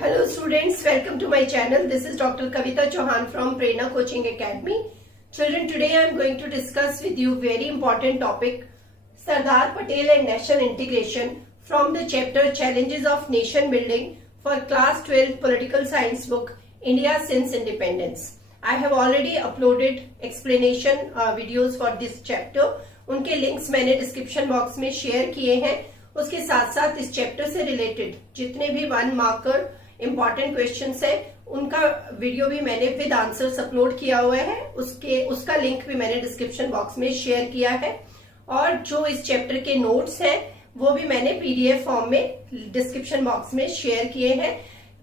Hello students, welcome to my channel. This is Dr. Kavita Chauhan from Prerna Coaching Academy. Children, today I am going to discuss with you very important topic, Sardar Patel and National Integration from the chapter Challenges of Nation Building for Class 12 Political Science book, India Since Independence. I have already uploaded explanation videos for this chapter. उनके links मैंने description box में share किए हैं. उसके साथ साथ इस chapter से रिलेटेड जितने भी 1 मार्कर इम्पॉर्टेंट क्वेश्चंस है उनका वीडियो भी मैंने विद आंसर्स अपलोड किया हुआ है. उसका लिंक भी मैंने डिस्क्रिप्शन बॉक्स में शेयर किया है. और जो इस चैप्टर के नोट्स हैं वो भी मैंने पीडीएफ फॉर्म में डिस्क्रिप्शन बॉक्स में शेयर किए हैं.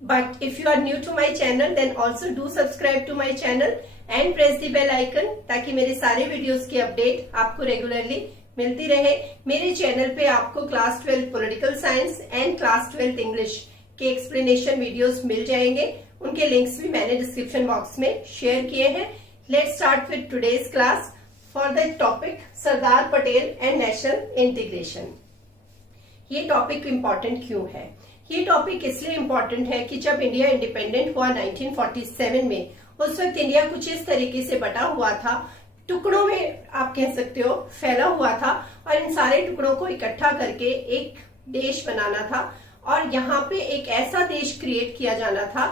But if you are new to my channel then also do subscribe to my channel and press the bell icon ताकि मेरे सारे वीडियोस की अपडेट आपको रेगुलरली मिलती रहे. मेरे चैनल पे आपको class 12 political science and class 12 English के एक्सप्लेनेशन वीडियोस मिल जाएंगे. उनके लिंक्स भी मैंने डिस्क्रिप्शन बॉक्स में शेयर किए हैं. Let's start with today's class for the topic Sardar Patel and national integration. ये टॉपिक इम्पोर्टेंट क्यों है? ये टॉपिक इसलिए इम्पोर्टेंट है कि जब इंडिया इंडिपेंडेंट हुआ 1947 में, उस वक्त इंडिया कुछ इस तरीके से बटा हुआ था, टुकड़ों में आप कह सकते हो फैला हुआ था, और इन सारे टुकड़ों को इकट्ठा करके एक देश बनाना था और यहाँ पे एक ऐसा देश क्रिएट किया जाना था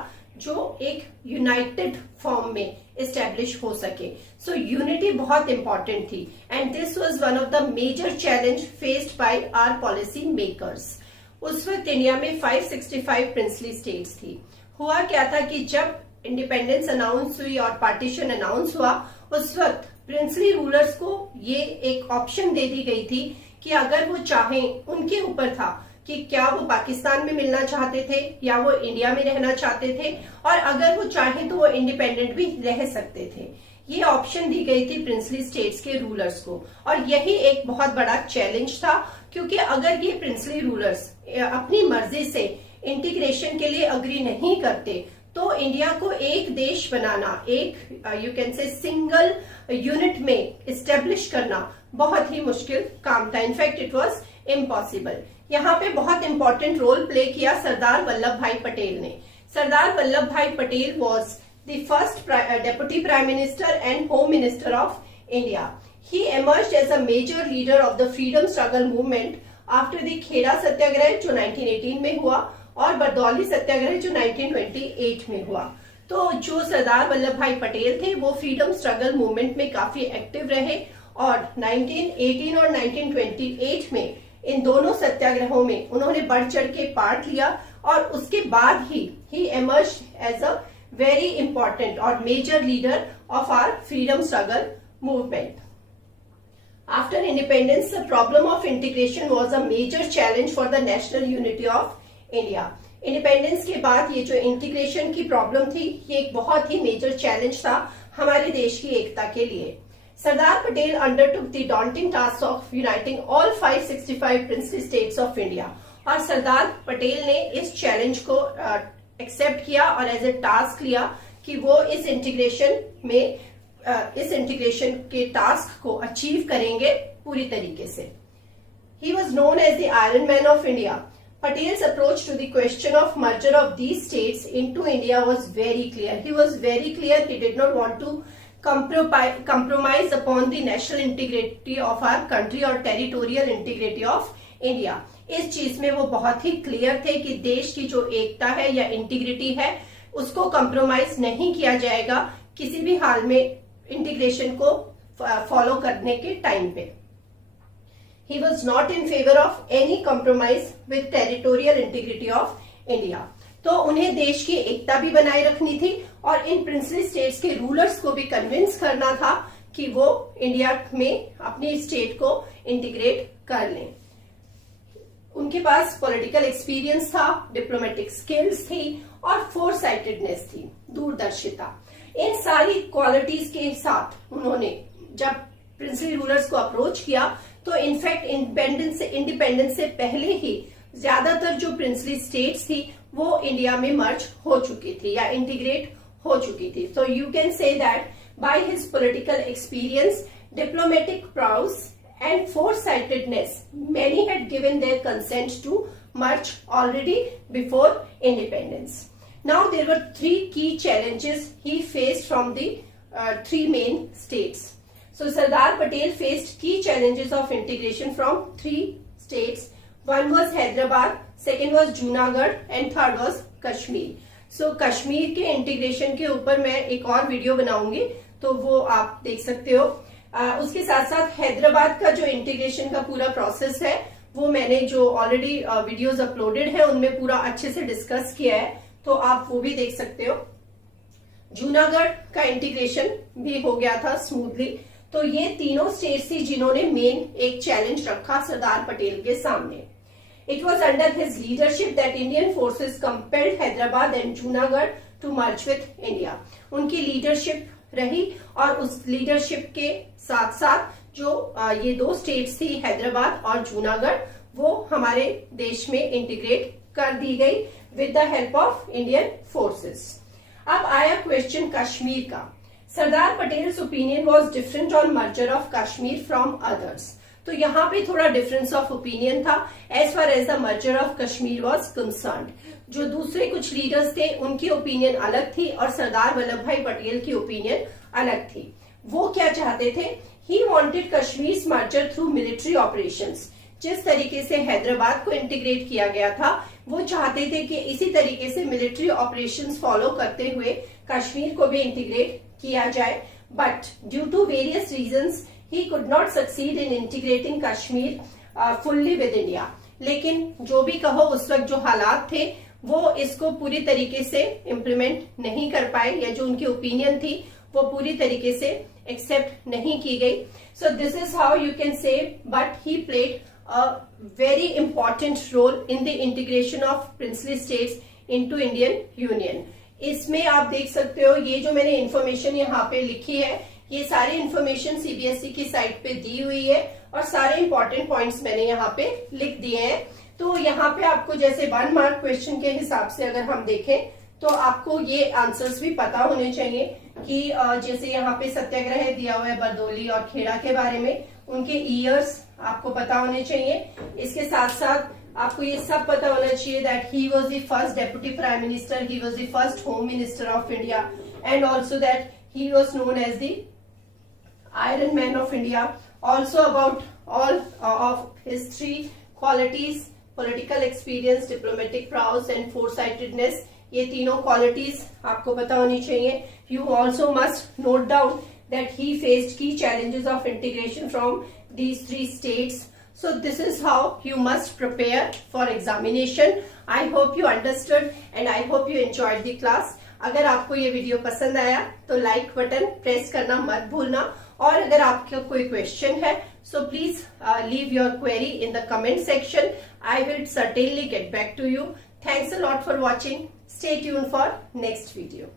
जो एक यूनाइटेड फॉर्म में एस्टेब्लिश हो सके. सो यूनिटी बहुत इंपॉर्टेंट थी and this was one of the major challenge faced by our policy makers. उस वक्त इंडिया में 565 प्रिंसली स्टेट्स थी. हुआ क्या था कि जब इंडिपेंडेंस अनाउंस हुई और पार्टीशन अनाउंस हुआ, उस वक्त प्रिंसली रूलर्स को ये एक ऑप्शन दे दी गई थी कि अगर वो चाहें, उनके ऊपर था कि क्या वो पाकिस्तान में मिलना चाहते थे या वो इंडिया में रहना चाहते थे, और अगर वो चाहें तो वो इंडिपेंडेंट भी रह सकते थे. ये ऑप्शन दी गई थी प्रिंसली स्टेट्स के रूलर्स को, और यही एक बहुत बड़ा चैलेंज था क्योंकि अगर ये प्रिंसली रूलर्स अपनी मर्जी से इंटीग्रेशन के लिए अग्री नहीं करते तो इंडिया को एक देश बनाना, एक यू कैन से सिंगल यूनिट में एस्टेब्लिश करना बहुत ही मुश्किल काम था. In fact it was impossible. यहाँ पे बहुत इंपॉर्टेंट रोल प्ले किया सरदार वल्लभ भाई पटेल ने. सरदार वल्लभ भाई Patel was the first deputy prime minister and home minister of India. He emerged as a major leader of the freedom struggle movement after the Kheda Satyagraha जो 1918 में हुआ और बरदौली सत्याग्रह जो 1928 में हुआ. तो जो सरदार वल्लभ भाई पटेल थे वो फ्रीडम स्ट्रगल मूवमेंट में काफी एक्टिव रहे और 1918 और 1928 में इन दोनों सत्याग्रहों में उन्होंने बढ़ चढ़ के पार्ट लिया और उसके बाद ही emerged as a very important और major leader of our freedom struggle movement. After independence, the problem of integration was a major challenge for the national unity of India. Independence के बाद ये जो इंटीग्रेशन की प्रॉब्लम थी, ये एक बहुत ही मेजर चैलेंज था हमारे देश की एकता के लिए. Sardar Patel undertook the daunting task of uniting all 565 princely states of India. और सरदार पटेल ने इस चैलेंज को एक्सेप्ट किया और एज ए टास्क लिया कि वो इस इंटीग्रेशन के टास्क को अचीव करेंगे पूरी तरीके से. He was known as the Iron Man of India. Patel's approach to the question of merger of these states into India was very clear. He was very clear. He did not want to compromise upon the national integrity of our country or territorial integrity of India. इस चीज में वो बहुत ही clear थे कि देश की जो एकता है या इंटीग्रिटी है उसको कंप्रोमाइज नहीं किया जाएगा किसी भी हाल में इंटीग्रेशन को फॉलो करने के टाइम पे. He was not in favor of any compromise with territorial integrity of India. तो उन्हें देश की एकता भी बनाए रखनी थी और इन प्रिंसली स्टेट्स के रूलर्स को भी कन्विंस करना था कि वो इंडिया में अपनी स्टेट को इंटीग्रेट कर लें. उनके पास पॉलिटिकल एक्सपीरियंस था, डिप्लोमेटिक स्किल्स थी और फोरसाइटेडनेस थी, दूरदर्शिता. इन सारी क्वालिटीज के साथ उन्होंने जब प्रिंसली रूलर्स को अप्रोच किया तो इनफैक्ट इंडिपेंडेंस से पहले ही ज्यादातर जो प्रिंसली स्टेट्स थी वो इंडिया में मर्ज हो चुकी थी या इंटीग्रेट हो चुकी थी. So you can say that by his political experience, diplomatic प्राउस and foresightedness, many had given their consent to merge already before independence. Now there were three key challenges he faced from the three main states. So Sardar Patel faced key challenges of integration from three states. One was Hyderabad, second was Junagadh and third was Kashmir. So Kashmir के integration के ऊपर मैं एक और video बनाऊंगी, तो वो आप देख सकते हो। उसके साथ साथ हैदराबाद का जो इंटीग्रेशन का पूरा प्रोसेस है वो मैंने जो ऑलरेडी वीडियोस अपलोडेड है उनमें पूरा अच्छे से डिस्कस किया है, तो आप वो भी देख सकते हो। जूनागढ़ का इंटीग्रेशन भी हो गया था स्मूथली। तो ये तीनों स्टेट्स थी जिन्होंने मेन एक चैलेंज रखा सरदार पटेल के सामने। It was under his leadership that Indian forces compelled Hyderabad and Junagadh to merge with India. उनकी लीडरशिप रही और उस लीडरशिप के साथ साथ जो ये दो स्टेट्स थी हैदराबाद और जूनागढ़, वो हमारे देश में इंटीग्रेट कर दी गई with the help of Indian forces. अब आया क्वेश्चन कश्मीर का। Sardar Patel's opinion was different on merger of Kashmir from others. तो यहाँ पे थोड़ा डिफरेंस ऑफ ओपिनियन था as far as the merger of Kashmir was concerned. जो दूसरे कुछ लीडर्स थे उनकी ओपिनियन अलग थी और सरदार वल्लभ भाई पटेल की ओपिनियन अलग थी। वो क्या चाहते थे? He wanted Kashmir merger through military operations. जिस तरीके से हैदराबाद को इंटीग्रेट किया गया था वो चाहते थे कि इसी तरीके से मिलिट्री ऑपरेशंस फॉलो करते हुए कश्मीर को भी इंटीग्रेट किया जाए, but due to various reasons he could not succeed in integrating Kashmir fully with India। लेकिन जो भी कहो उस वक्त जो हालात थे वो इसको पूरी तरीके से इम्प्लीमेंट नहीं कर पाए, या जो उनकी ओपिनियन थी वो पूरी तरीके से एक्सेप्ट नहीं की गई। So this is how you can say, but he played a very important role in the integration of princely states into Indian union. इसमें आप देख सकते हो ये जो मैंने इंफॉर्मेशन यहाँ पे लिखी है, ये सारी इंफॉर्मेशन सीबीएसई की साइट पे दी हुई है और सारे इंपॉर्टेंट पॉइंट्स मैंने यहाँ पे लिख दिए हैं। तो यहाँ पे आपको जैसे 1 मार्क क्वेश्चन के हिसाब से अगर हम देखें तो आपको ये आंसर्स भी पता होने चाहिए कि जैसे यहाँ पे सत्याग्रह दिया हुआ है बरदौली और खेड़ा के बारे में, उनके ईयर्स आपको पता होने चाहिए। इसके साथ साथ आपको ये सब पता होना चाहिए that he was the first deputy prime minister, he was the first home minister of India, and also that he was known as the Iron Man of India। Also about all of his three qualities, political experience, diplomatic prowess and foresightedness, ये तीनों qualities आपको पता होनी चाहिए। You also must note down that he faced key challenges of integration from these three states। So this is how you must prepare for examination। I hope you understood and I hope you enjoyed the class। अगर आपको ये video पसंद आया तो like button press करना मत भूलना, और अगर आपका कोई क्वेश्चन है so please leave your query in the comment section. I will certainly get back to you. Thanks a lot for watching. Stay tune for next video.